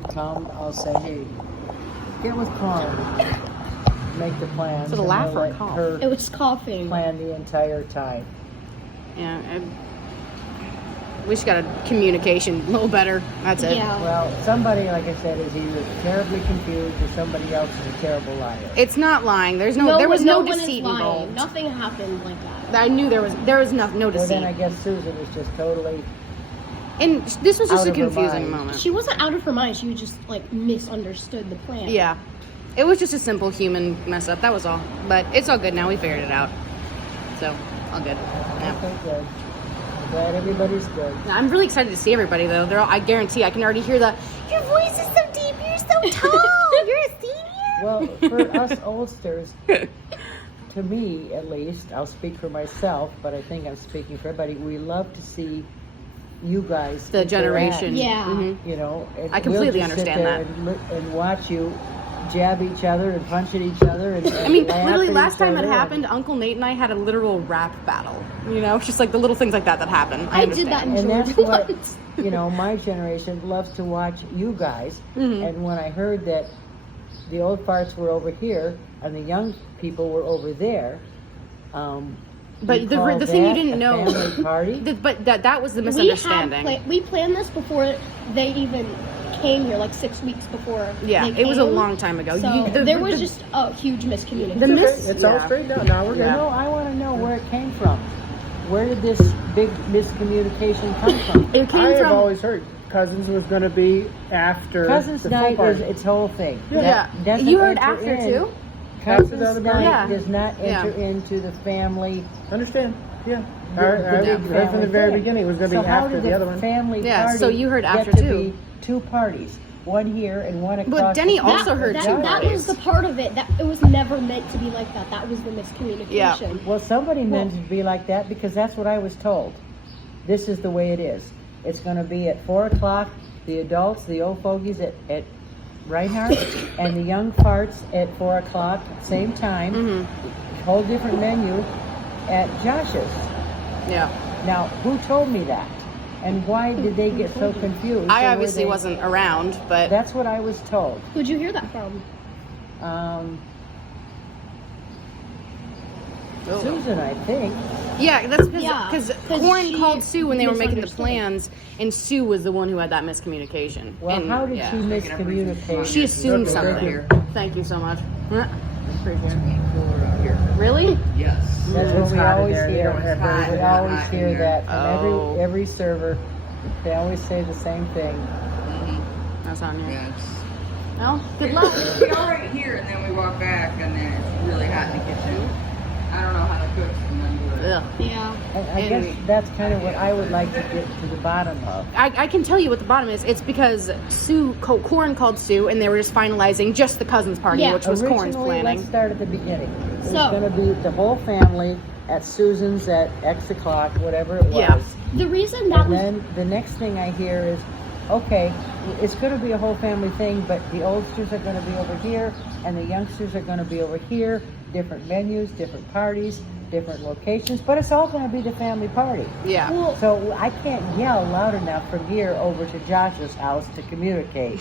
come, I'll say, hey, get with Corin, make the plans. So the and laugh we'll or a let cough? her It was coughing. plan the entire time. Yeah, we just got a communication a little better. That's it. Yeah. Well, somebody, like I said, is either terribly confused or somebody else is a terrible liar. It's not lying. There was no one is deceit lying. involved. Nothing happened like that. I knew there was no Well, deceit. then I guess Susan was just totally. And this was just Out a of her confusing mind. moment. She wasn't out of her mind. She just like misunderstood the plan. Yeah. It was just a simple human mess up. That was all. But it's all good now. We figured it out. So, all good. Yeah. Okay, good. I'm glad everybody's good. I'm really excited to see everybody, though. I guarantee I can already hear your voice is so deep. You're so tall. You're a senior. Well, for us oldsters, to me at least, I'll speak for myself, but I think I'm speaking for everybody. We love to see you guys The generation. Yeah. Mhm. You know, and I completely we'll just sit understand there that. and watch you jab each other and punch at each other. And I mean, laugh literally, at last each time it other. happened, Uncle Nate and I had a literal rap battle. You know, just like the little things like that happen. I did that in And that's Georgia what, once. you know, my generation loves to watch you guys. Mhm. And when I heard that the old farts were over here and the young people were over there, But you the call thing you that didn't a know, family party? but that was the misunderstanding. We planned this before they even came here, like 6 weeks before. Yeah, they it was a came. long time ago. So there was just a huge miscommunication. The mis- It's all yeah. straightened out now. We're good. Yeah. No, I want to know where it came from. Where did this big miscommunication come from? It came I have from always heard Cousins was going to be after Cousins the full night is party. its whole thing. yeah. That doesn't You heard enter after in. too. Cousins After the night party? Yeah. does not Yeah. enter into the family. Understand? Yeah. the I big heard from the family very thing. beginning it was going to So be how after did the other one. family Yeah, party so you heard get after to too. be two parties, one here and one across. But Denny the also street. heard that, two that parties. was the part of it that it was never meant to be like that. That was the miscommunication. Yeah. Well, somebody meant it to be like that because that's what I was told. This is the way it is. It's going to be at 4 o'clock. The adults, the old fogies at Reinhardt, and the young farts at 4 o'clock, same time. Mm-hmm. Whole different menu at Josh's. Yeah. Now, who told me that? And why did they get so confused? I Or were obviously they- wasn't around, but That's what I was told. Who'd you hear that from? Susan, I think. yeah, that's Yeah, because 'cause Corin she called Sue when they were making the misunderstood. plans, and Sue was the one who had that miscommunication. Well, and, how did yeah. she miscommunicate? She assumed Okay, right something. here. Thank you so much. Really? Yes. That's what It's we hot in always there. You hear. don't have Hot. very We good- always hot in hear here. that from Oh. every server. They always say the same thing. That's on you. Yes. Well, good luck. We all right here, and then we walk back, and then it's really hot in the kitchen. I don't know how to cook and then do it. Ugh. Yeah. I guess that's kind of what I would like to get to the bottom of. I can tell you what the bottom is. It's because Corin called Sue, and they were just finalizing just the cousins party, Yeah. which was Corin's Originally, planning. let's start at the beginning. It was So- going to be the whole family at Susan's at X o'clock, whatever it was. Yeah. The reason that And was then the next thing I hear is, okay, it's going to be a whole family thing, but the oldsters are going to be over here, and the youngsters are going to be over here. Different menus, different parties, different locations, but it's all going to be the family party. Yeah. well, So I can't yell loud enough from here over to Josh's house to communicate.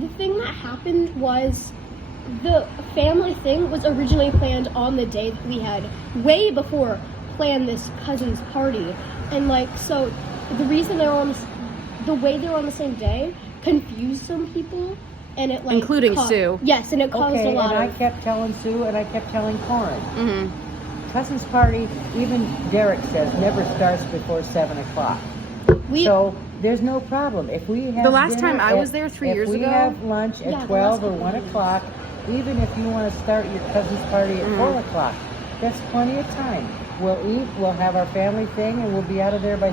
the thing that happened was the family thing was originally planned on the day that we had way before planned this cousin's party, and like so the reason they're on the way they're on the same day confused some people, and it like Including caused- Sue. Yes, and it caused Okay, a and lot I of kept telling Sue and I kept telling Corin. Mm-hmm. Cousins party, even Derek says, never starts before 7 o'clock. we So there's no problem. If we have The last dinner time I at- was there 3 years If ago- we have lunch Yeah, at the 12 or last 1 couple o'clock, even if you want to start your cousin's party at 4 o'clock, that's plenty of time. We'll eat, we'll have our family thing, and we'll be out of there by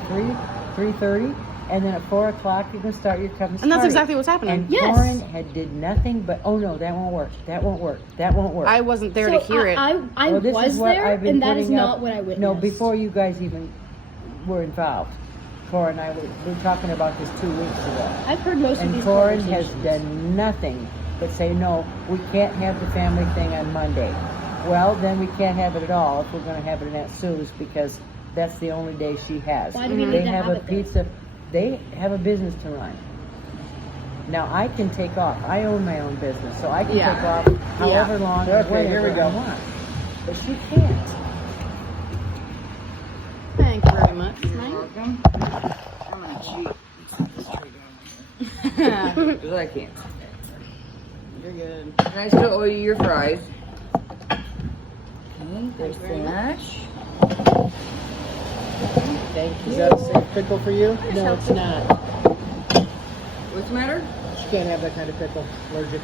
3:30, and then at 4 o'clock you can start your cousin's And that's party. exactly what's happening. And Yes. Corin did nothing but, oh no, that won't work, that won't work, that won't work. I wasn't there so to hear it. I Well, this was is what there, I've been and that is putting not up- what I witnessed. No, before you guys even were involved. Corin and I were talking about this 2 weeks ago. I've heard most of And these Corin has conversations. done nothing but say, no, we can't have the family thing on Monday. Well, then we can't have it at all if we're going to have it in Aunt Sue's because that's the only day she has. Why do we They need to have have a it then? pizza. They have a business to run. Now I can take off. I own my own business, so I can Yeah. take off however long or Okay, here we whenever I go. want. But she can't. Thank you very much. You're welcome. I'm gonna cheat and set this tree down here. Because I can't. You're good. And I still owe you your fries. Okay, there's very the much. mash. Thank Is you. that a safe pickle for you? No, it's not. What's the matter? She can't have that kind of pickle. Allergic.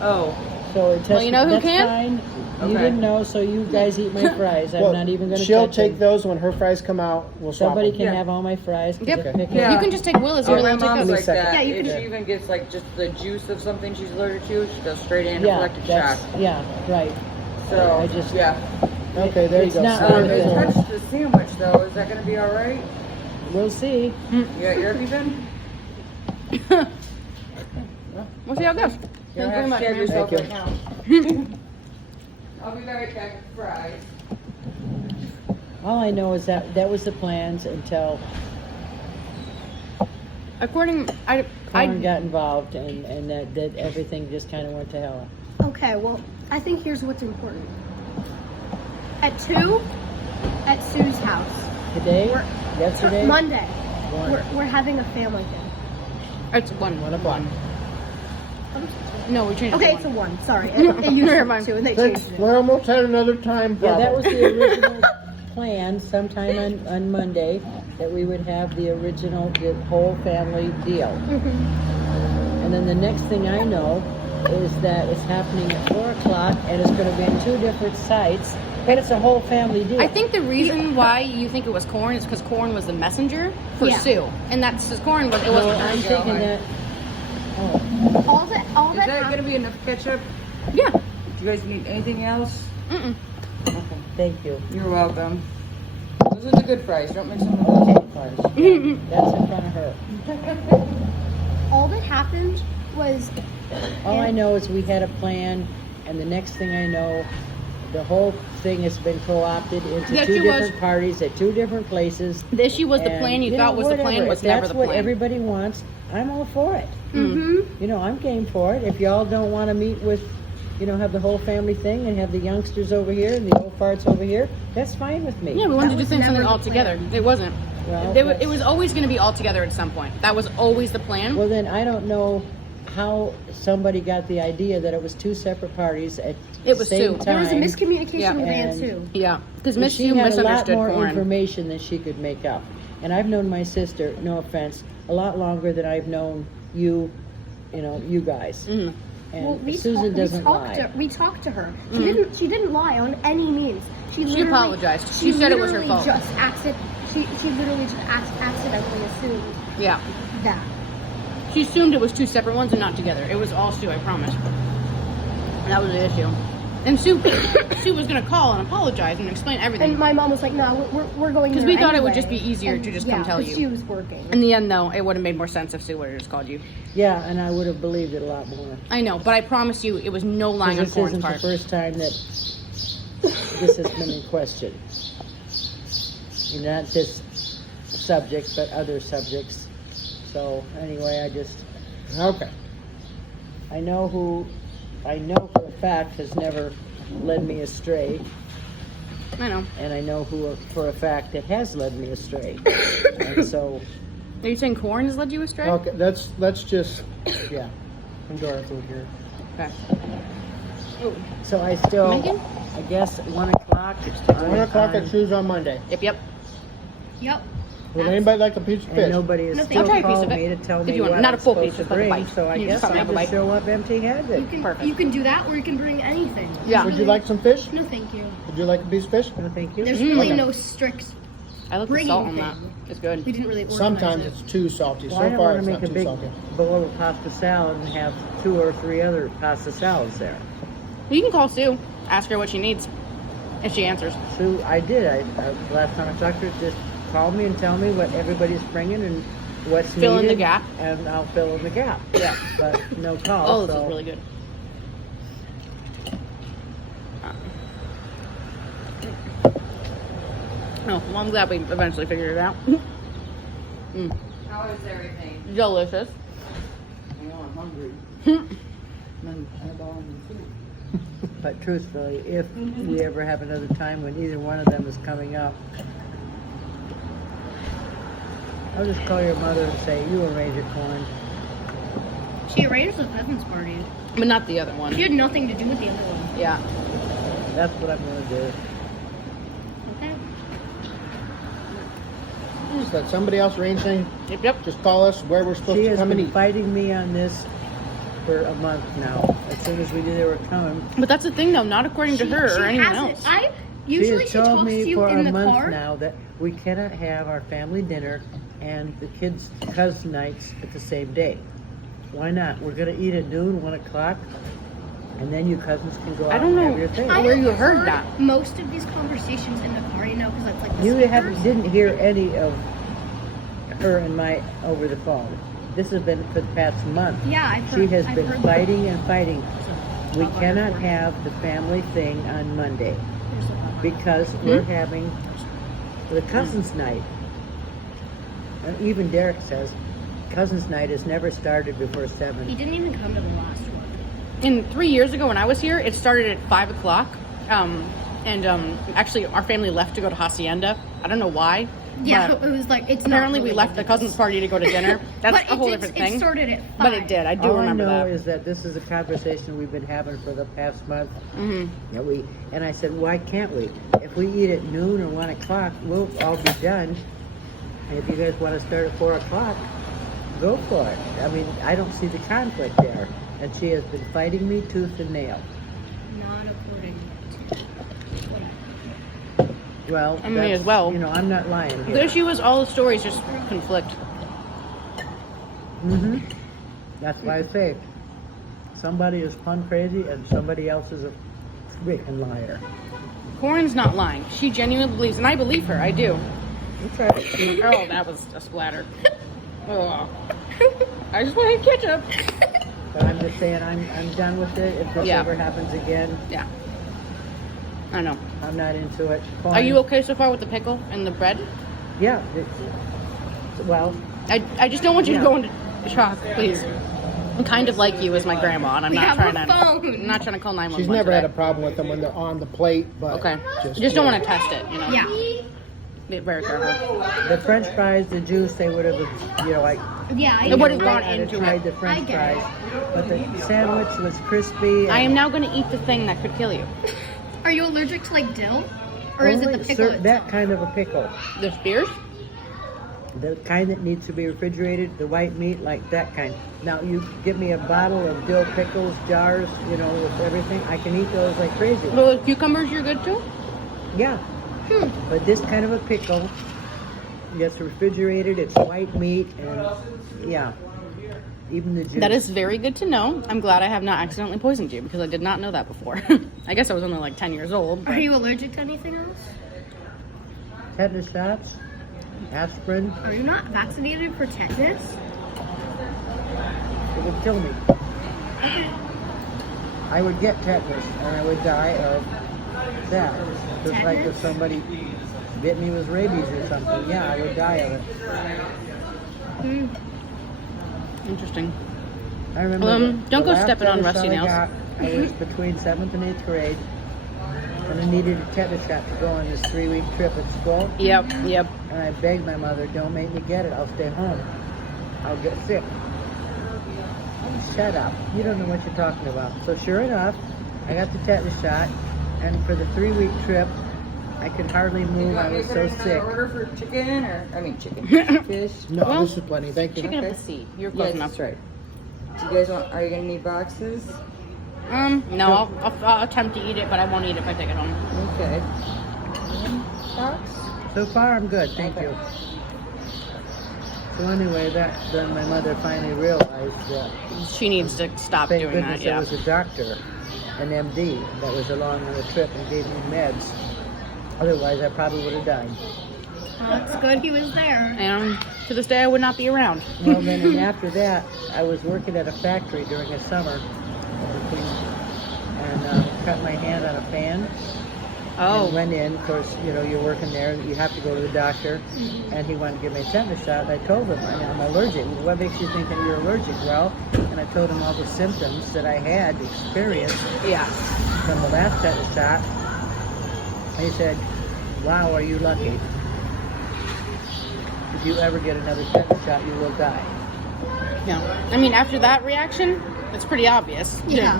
Oh, So it Well, you know who that's can? fine. You Okay. didn't know, so you guys eat my fries. I'm Well, not even going to she'll touch take them. those when her fries come out. We'll swap Somebody them. can Yeah. have all my fries. 'cause Yep. they're pickled. Yeah. You can just take Willis. You're oh, my allergic to mom's those. like that. Yeah, you If can- she even gets like just the juice of something she's allergic to, she goes straight in Yeah, anaphylactic that's, shock. yeah, right. So I just- yeah. Okay, there you It's go. not Slide worth it it. in. Touch the sandwich though. Is that gonna be all right? We'll see. You got your EpiPen? We'll see how it goes. You Thank don't you very have much. to stab man. yourself Thank right now. I'll be right back with fries. All I know is that that was the plans until According, Colin got involved and that everything just kind of went to hell. Okay, well, I think here's what's important. At 2, at Sue's house. Today, We're- yesterday, Monday. One. We're having a family thing. it's 1 o'clock. No, we changed Okay, it it's to a 1. 1. Sorry. It used to Never be mind. 2 and they Thanks. changed it. We're almost had another time Yeah, that was problem. the original plan sometime on Monday, that we would have the whole family deal. And then the next thing I know is that it's happening at 4 o'clock and it's going to be in 2 different sites, but it's a whole family deal. I think the reason why you think it was Corn is because Corn was the messenger for Yeah. Sue, and that's because Corn was. It No, wasn't. I'm go, thinking Mike. that. Oh, All that Is that happened. gonna be enough ketchup? Yeah. Do you guys need anything else? Mm-mm. okay, thank you. You're welcome. Those are the good fries. Don't mix them with those other fries. That's in front of her. All that happened was All I know is we had a plan, and the next thing I know, the whole thing has been co-opted into The 2 issue was- different parties at 2 different places. The issue was the And, plan you know, thought was the plan whatever. was If never that's the what plan. everybody wants, I'm all for it. mm-hmm. You know, I'm game for it. If y'all don't want to meet with, have the whole family thing and have the youngsters over here and the old farts over here, that's fine with me. Yeah, we wanted to do was something never all the together. It wasn't. Well, It that's- was always going to be all together at some point. That was always the plan. Well, then I don't know how somebody got the idea that it was 2 separate parties at It the was same Sue. time. There was a miscommunication Yeah. with Aunt And- Sue. Yeah, because And Miss she Sue had a lot misunderstood more Corn. information than she could make up. And I've known my sister, no offense, a lot longer than I've known you, you guys. Mhm. And Well, Susan doesn't lie. We talked to her. Mhm. She didn't lie on any means. She literally apologized. She said it was her literally fault. Just she literally just accidentally assumed Yeah. that. She assumed it was 2 separate ones and not together. It was all Sue, I promise. And that was the issue. And Sue was going to call and apologize and explain everything. And my mom was like, "No, we're going." Because there we thought it would anyway." just be easier And to just come tell 'cause you. She was working. In the end, though, it would have made more sense if Sue would have just called you. Yeah, and I would have believed it a lot more. I know, but I promise you, it was no lying on Because this Corn's isn't the part. first time that this has been in question. Not this subject, but other subjects. So anyway, Okay. I know for a fact has never led me astray, I know. and I know who for a fact that has led me astray. And so, Are you saying Corn has led you astray? Okay, let's just, yeah. I'm Dorothy here. Okay. so I still, Megan? I guess at 1 o'clock. 1 o'clock at Sue's on Monday. Yep. Yep. Would anybody like a piece of And fish? nobody has No, still I'll try a piece called of it, me to tell if me you want. what Not I'm a full supposed piece, to just like a bring. bite. So I You guess just cut me I'll up a just bite. show up empty-handed. You can Perfect. you can do that, or you can bring anything. Yeah. Would you like some fish? No, thank you. Would you like a piece of fish? No, thank you. There's Mhm. really Okay. no strict. I like the Bringing salt on that. thing. It's good. We didn't really organize Sometimes it. it's too salty. Well, I So don't far, want it's to not make a too big salty. bowl of pasta salad and have 2 or 3 other pasta salads there. You can call Sue. Ask her what she needs. If she answers. So I did. Last time I talked to her, just call me and tell me what everybody's bringing and what's Fill in the needed, gap. and I'll fill in the gap. Yeah. But no call. Oh, this so. is really good. Oh, well, I'm glad we eventually figured it out. How is everything? Delicious. You know, I'm hungry. I'm eyeballing the food. But truthfully, if we ever have another time when either one of them is coming up, I'll just call your mother and say, you arrange it, Corn. She arranged the cousin's party. But not the other one. She had nothing to do with the other one. Yeah. That's what I'm gonna do. Okay. Just let somebody else arrange things. Yep. Just call us where we're supposed She to has come and been eat. fighting me on this for a month now. As soon as we knew they were coming, But that's the thing, though. Not according to her or anyone else. Usually she she has told talks to me you for in a the month car. now that we cannot have our family dinner and the kids' cousin nights at the same day. Why not? We're gonna eat at noon, 1 o'clock, and then you cousins can go out I don't and know. have your thing. Where you heard that? Most of these conversations in the car, because it's like the You speakers. didn't hear any of her and my over the phone. This has been for the past month. Yeah, I've heard. She has I've been heard fighting and fighting. We cannot have the family thing on Monday because we're having the cousins' night. And even Derek says cousins' night has never started before He 7. didn't even come to the last one. And 3 years ago when I was here, it started at 5 o'clock. Actually, our family left to go to Hacienda. I don't know why. Yeah, but it was like it's. apparently not we really left the good. cousins' party to go to dinner. That's But a whole it did- different thing. It started at 5. But it did. I do All remember I know that. is that this is a conversation we've been having for the past month. Hmm. And I said, why can't we? If we eat at noon or 1 o'clock, we'll all be done. And if you guys want to start at 4 o'clock, go for it. I mean, I don't see the conflict there. And she has been fighting me tooth and nail. Not according to whatever. Well, I may that's- as well. You know, I'm not lying The here. issue is all the stories just conflict. Hmm. That's why I say somebody is pun crazy and somebody else is a freaking liar. Corin's not lying. She genuinely believes, and I believe her. I do. Okay. Oh, that was a splatter. Oh. I just wanted ketchup. But I'm just saying I'm done with it. If this Yeah. ever happens again, Yeah. I know. I'm not into it. Are you okay so far with the pickle and the bread? Yeah. Well, I just don't want you to go into shock, please. I'm kind of like you as my grandma, and I'm We not have trying a to. phone. I'm not trying to call 911. She's never today. had a problem with them when they're on the plate, but Okay. Just don't want to test it, you know. Yeah. Be very careful. the French fries, the juice, they would have, you know, like Yeah. It would have I'd gone have into tried it. the French I get it. fries, but the sandwich was crispy. I am and now going to eat the thing that could kill you. Are you allergic to like dill, or is it only the pickle? that kind of a pickle, The spears? the kind that needs to be refrigerated, the white meat, like that kind. Now you give me a bottle of dill pickles, jars, you know, with everything. I can eat those like crazy. Well, with cucumbers, you're good too? Yeah. But this kind of a pickle, it's refrigerated, it's white meat, and yeah, even the juice. That is very good to know. I'm glad I have not accidentally poisoned you because I did not know that before. I guess I was only like 10 years old. Are But you allergic to anything else? tetanus shots, aspirin, Are you not vaccinated for tetanus? it would kill me. I would get tetanus and I would die of that. Just like if Tetanus? somebody bit me with rabies or something, yeah, I would die of it. Hmm. Interesting. I remember. Don't go last stepping on tetanus rusty shot I nails. got, I was between 7th and 8th grade, and I needed a tetanus shot to go on this 3-week trip at school. Yep. And I begged my mother, don't make me get it. I'll stay home. I'll get sick. Shut up. You don't know what you're talking about. So sure enough, I got the tetanus shot. And for the 3-week trip, I could hardly move. I was so sick. Order for chicken chicken, fish. no, Well, this is plenty. Thank you. Chicken Okay. of the sea. You're Yes, close enough. that's right. Do you guys want? Are you gonna need boxes? No, I'll attempt to eat it, but I won't eat it if I take it home. Okay. Box. So far, I'm good. Thank you. So anyway, then my mother finally realized that She needs to stop thank doing goodness that. there Yeah. was a doctor, an MD, that was along on the trip and gave me meds. Otherwise, I probably would have died. Well, it's good he was there. And to this day, I would not be around. Well, then, and after that, I was working at a factory during a summer, and cut my hand on a fan. Oh. And went in, of course, you know, you're working there, you have to go to the doctor, and he wanted to give me a tetanus shot, and I told him, I'm allergic. What makes you think that you're allergic? Well, and I told him all the symptoms that I had experienced Yeah. from the last tetanus shot. And he said, wow, are you lucky? If you ever get another tetanus shot, you will die. Yeah. I mean, after that reaction, it's pretty obvious. Yeah.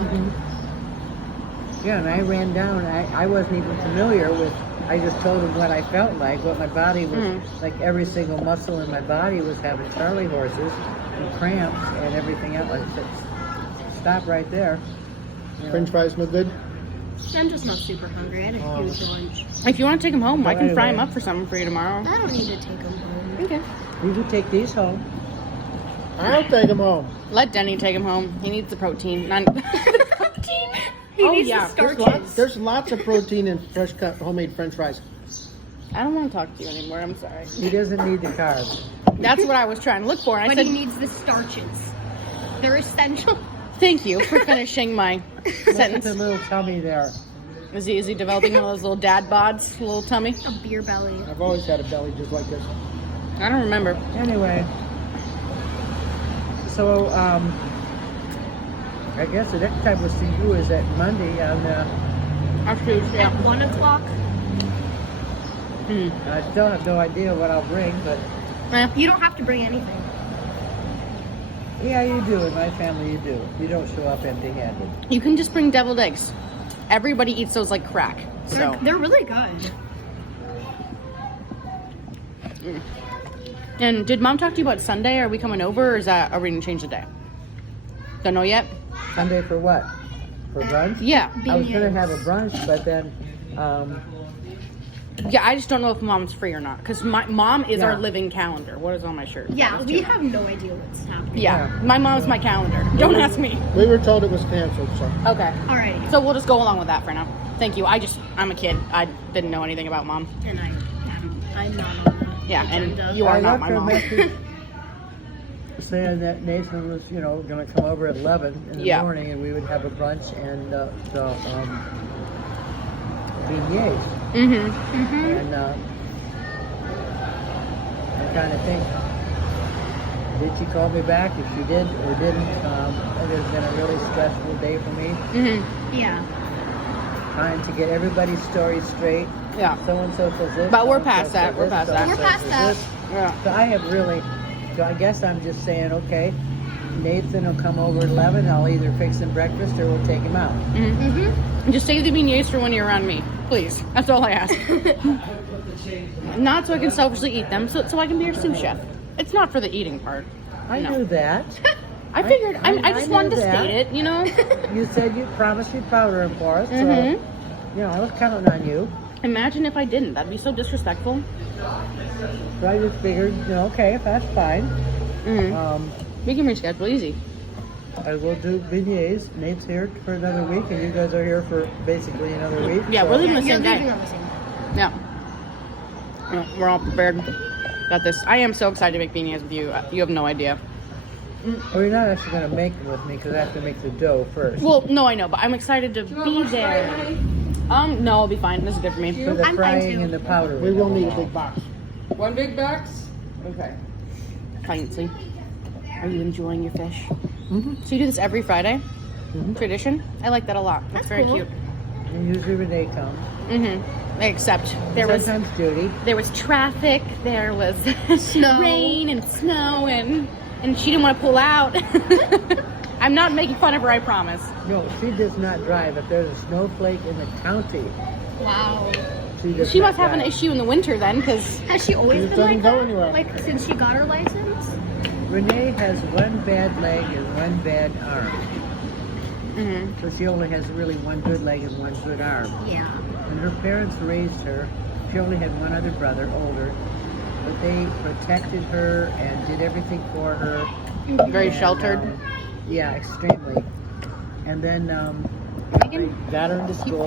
Yeah, and I ran down. I wasn't even familiar with, I just told him what I felt like, what my body was, like every single muscle in my body was having Charlie horses and cramps and everything else. I said, stop right there. You know. French fries no good? I'm just not super hungry. I had a huge lunch. If you want to take him home, I can fry him Anyway. up for something for you tomorrow. I don't need to take them home. Okay. You can take these home. I'll take them home. Let Denny take him home. He needs the protein. Protein? He Oh, needs yeah. the There's starches. there's lots of protein in fresh cut homemade French fries. I don't want to talk to you anymore. I'm sorry. He doesn't need the carbs. That's what I was trying to look for. And I But he said, needs the starches. They're essential. thank you for finishing my Look at the sentence. little tummy there. Is he developing one of those little dad bods, little tummy? A beer belly. I've always had a belly just like this. I don't remember. Anyway, so I guess the next time we'll see you is at Monday on Actually, yeah. At 1 o'clock. I still have no idea what I'll bring, but You don't have to bring anything. yeah, you do. In my family, you do. You don't show up empty-handed. You can just bring deviled eggs. Everybody eats those like crack. So, They're really good. and did Mom talk to you about Sunday? Are we coming over, or are we gonna change the day? Don't know yet. Sunday for what? For brunch? Yeah, I was gonna have a brunch, but then yeah. I just don't know if Mom's free or not, because my mom is our Yeah. living calendar. What is on my shirt? Yeah, That was we too have no idea what's happening. Yeah, Yeah. my mom's my calendar. Don't ask me. We were told it was canceled, so. Okay. Alrighty. So we'll just go along with that for now. Thank you. I'm a kid. I didn't know anything about Mom. And I'm not on that. Yeah, and agenda. you are I not left my her a mom. message saying that Nathan was, you know, gonna come over at 11 in the Yeah. morning, and we would have a brunch and beignets. Mm-hmm. And I'm trying to think, did she call me back? If she did or didn't, it has been a really stressful day for me, Mm-hmm. Yeah. trying to get everybody's story straight. Yeah. So-and-so says this. But we're so-and-so past that. says We're this, past that. so-and-so We're past says that. this. Yeah. So I have really, so I guess I'm just saying, okay, Nathan will come over at 11. I'll either fix him breakfast or we'll take him out. Mm-hmm. Mm-hmm. Just save the beignets for when you're around me, please. That's all I ask. Not so I can selfishly eat them, so I can be your sous chef. It's not for the eating part. I No. knew that. I figured. I I just knew wanted to that. state it. You know. You said you promised you'd powder him for us, so, Mhm. you know, I was counting on you. Imagine if I didn't. That'd be so disrespectful. So I just figured, you know, okay, if that's fine. Mm-hmm. We can reschedule easy. I will do beignets. Nate's here for another week, and you guys are here for basically another week. Yeah, so- we're leaving the You're same day. leaving on the same day. Yeah. We're all prepared. Got this. I am so excited to make beignets with you. You have no idea. Well, you're not actually going to make them with me because I have to make the dough first. Well, no, I know, but I'm excited to be there. No, I'll be fine. This is good for me. for the I'm fine frying too. and the powder. We will need a big box. One big box? Okay. Kindly. Are you enjoying your fish? Mm-hmm. So you do this every Friday? Mhm. Tradition? I like that a lot. That's very cool. cute. And usually Renee comes. Mm-hmm. Except there was Sometimes Judy. traffic, there was Snow. rain and snow, and she didn't want to pull out. I'm not making fun of her, I promise. No, she does not drive. If there's a snowflake in the county, Wow. she does She not must have an drive. issue in the winter then, because Has she always She been doesn't like go that? anywhere. Like since she got her license? Renee has one bad leg and one bad arm. So she only has really one good leg and one good arm. Yeah. And her parents raised her. She only had one other brother, older, but they protected her and did everything for her. very And, sheltered. yeah, extremely. And then I got her into school.